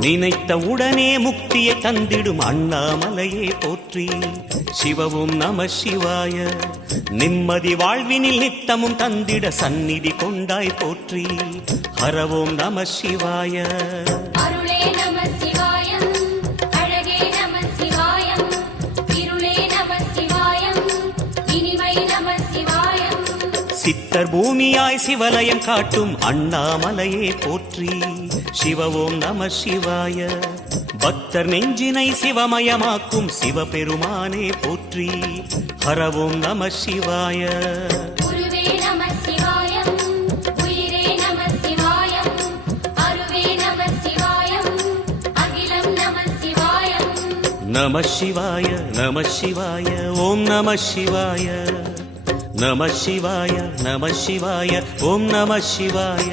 நினைத்த உடனே முக்தியை தந்திடும் அண்ணாமலையே போற்றி. சிவவும் நம சிவாய. நிம்மதி வாழ்வினில் நித்தமும் தந்திட சந்நிதி கொண்டாய் போற்றி. ஹரவோம் நம சிவாய. அருளே நம சிவாயம், அழகே நம சிவாயம், இருளே நம சிவாயம், இனிமை நம சிவாயம். சித்தர் பூமியாய் சிவலயம் காட்டும் அண்ணாமலையே போற்றி. சிவவோம் நம சிவாய. பக்தர் நெஞ்சினை சிவமயமாக்கும் சிவபெருமானே போற்றி. ஹரவோம் நம சிவாய. குருவே நம சிவாயம், உயிரே நம சிவாயம், அருவே நம சிவாயம், அகிலம் நம சிவாயம். நம சிவாய நம சிவாய. ஓம் நம சிவாய. நம சிவாய நம சிவாய. ஓம் நம சிவாய.